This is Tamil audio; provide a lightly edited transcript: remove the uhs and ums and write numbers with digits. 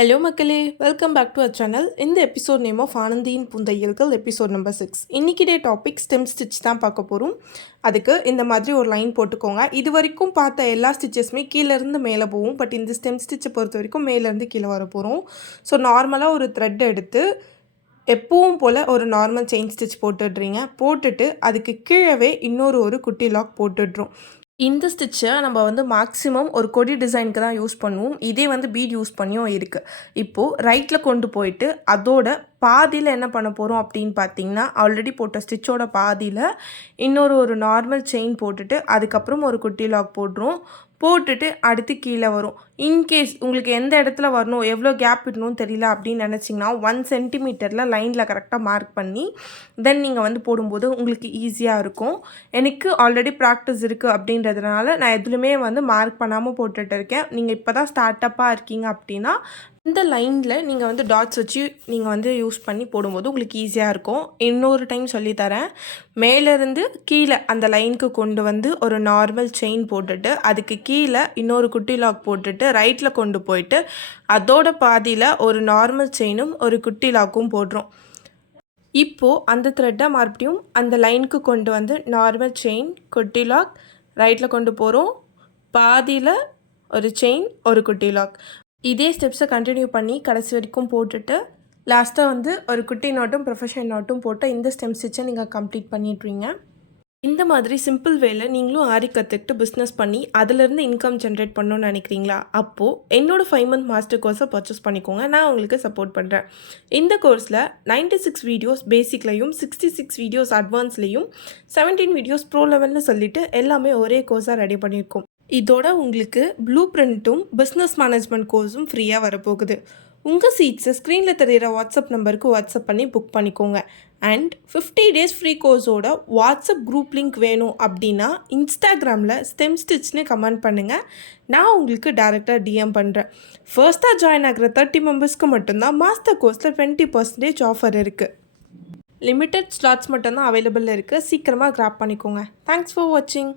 ஹலோ மக்களே, welcome back to our channel. இந்த எபிசோட் நேம் ஆஃப் ஆனந்தியின் புந்தையல்கள் எபிசோட் நம்பர் 6. இன்றைக்கி டாபிக் ஸ்டெம் ஸ்டிச் தான் பார்க்க போகிறோம். அதுக்கு இந்த மாதிரி ஒரு லைன் போட்டுக்கோங்க. இது வரைக்கும் பார்த்த எல்லா ஸ்டிச்சஸுமே கீழேருந்து மேலே போகும். பட் இந்த ஸ்டெம் ஸ்டிச்சை பொறுத்த வரைக்கும் மேலேருந்து கீழே வர போகிறோம். ஸோ நார்மலாக ஒரு த்ரெட் எடுத்து எப்பவும் போல் ஒரு நார்மல் செயின் ஸ்டிச் போட்டுட்டு அதுக்கு கீழவே ஒரு குட்டி லாக் போட்டுடுறோம். இந்த ஸ்டிச்சை நம்ம மேக்ஸிமம் ஒரு கொடி டிசைனுக்கு தான் யூஸ் பண்ணுவோம். இதே பீட் யூஸ் பண்ணியும் இருக்குது. இப்போது ரைட்டில் கொண்டு போயிட்டு அதோட பாதியில் என்ன பண்ண போகிறோம் அப்படின்னு பார்த்தீங்கன்னா, ஆல்ரெடி போட்ட ஸ்டிச்சோட பாதியில் ஒரு நார்மல் செயின் போட்டுட்டு அதுக்கப்புறம் ஒரு குட்டி லாக் போட்டுட்டு அடுத்து கீழே வரும். இன்கேஸ் உங்களுக்கு எந்த இடத்துல வரணும், எவ்வளோ கேப் விடணும்னு தெரியல அப்படின்னு நினச்சிங்கன்னா 1 சென்டிமீட்டரில் லைனில் கரெக்டாக மார்க் பண்ணி தென் நீங்கள் போடும்போது உங்களுக்கு ஈஸியாக இருக்கும். எனக்கு ஆல்ரெடி ப்ராக்டிஸ் இருக்குது அப்படின்றதுனால நான் எதுலையுமே மார்க் பண்ணாமல் போட்டுட்டு இருக்கேன். நீங்கள் இப்போ தான் ஸ்டார்ட்டப்பாக இருக்கீங்க அப்படின்னா இந்த லைனில் நீங்கள் டாட்ஸ் வச்சு நீங்கள் யூஸ் பண்ணி போடும்போது உங்களுக்கு ஈஸியாக இருக்கும். இன்னொரு டைம் சொல்லித்தரேன். மேலேருந்து கீழே அந்த லைனுக்கு கொண்டு ஒரு நார்மல் செயின் போட்டுட்டு அதுக்கு கீழே இன்னொரு குட்டி லாக் போட்டுட்டு ரைட்டில் கொண்டு போயிட்டு அதோட பாதியில் ஒரு நார்மல் செயினும் ஒரு குட்டி லாக்கும் போடுறோம். இப்போது அந்த த்ரெட்டை மறுபடியும் அந்த லைனுக்கு கொண்டு நார்மல் செயின், குட்டி லாக், ரைட்டில் கொண்டு போகிறோம். பாதியில் ஒரு செயின், ஒரு குட்டி லாக். இதே ஸ்டெப்ஸை கண்டினியூ பண்ணி கடைசி வரைக்கும் போட்டுட்டு லாஸ்ட்டாக ஒரு குட்டி நாட்டும் ப்ரொஃபஷனல் நாட்டும் போட்டு இந்த ஸ்டெம் ஸ்டிச்சை நீங்கள் கம்ப்ளீட் பண்ணிடுவீங்க. இந்த மாதிரி சிம்பிள் வேல நீங்களும் ஆரி கற்றுக்கிட்டு பிஸ்னஸ் பண்ணி அதிலேருந்து இன்கம் ஜென்ரேட் பண்ணணும்னு நினைக்கிறீங்களா? அப்போது என்னோடய 5 month மாஸ்டர் கோர்ஸை பர்ச்சேஸ் பண்ணிக்கோங்க. நான் உங்களுக்கு சப்போர்ட் பண்ணுறேன். இந்த கோர்ஸில் 96 வீடியோஸ் பேசிக்லையும் 66 வீடியோஸ் அட்வான்ஸ்லேயும் 17 வீடியோஸ் ப்ரோ லெவல்னு சொல்லிட்டு எல்லாமே ஒரே கோர்ஸாக ரெடி பண்ணியிருக்கோம். இதோட உங்களுக்கு ப்ளூ பிரிண்ட்டும் பிஸ்னஸ் மேனேஜ்மெண்ட் கோர்ஸும் ஃப்ரீயாக வரப்போகுது. உங்கள் சீட்ஸை ஸ்க்ரீனில் தெரிகிற வாட்ஸ்அப் நம்பருக்கு வாட்ஸ்அப் பண்ணி புக் பண்ணிக்கோங்க. அண்ட் 50 days ஃப்ரீ கோர்ஸோட வாட்ஸ்அப் குரூப் லிங்க் வேணும் அப்படின்னா இன்ஸ்டாகிராமில் ஸ்டெம் ஸ்டிச்னு கமெண்ட் பண்ணுங்கள். நான் உங்களுக்கு டேரெக்டாக டிஎம் பண்ணுறேன். ஃபர்ஸ்ட்டாக ஜாயின் ஆகிற 30 மெம்பர்ஸ்க்கு மட்டும்தான் மாஸ்டர் கோர்ஸில் 20% ஆஃபர் இருக்குது. லிமிட்டட் ஸ்லாட்ஸ் மட்டும்தான் அவைலபிள் இருக்குது. சீக்கிரமாக கிராப் பண்ணிக்கோங்க. தேங்க்ஸ் ஃபார் வாட்சிங்.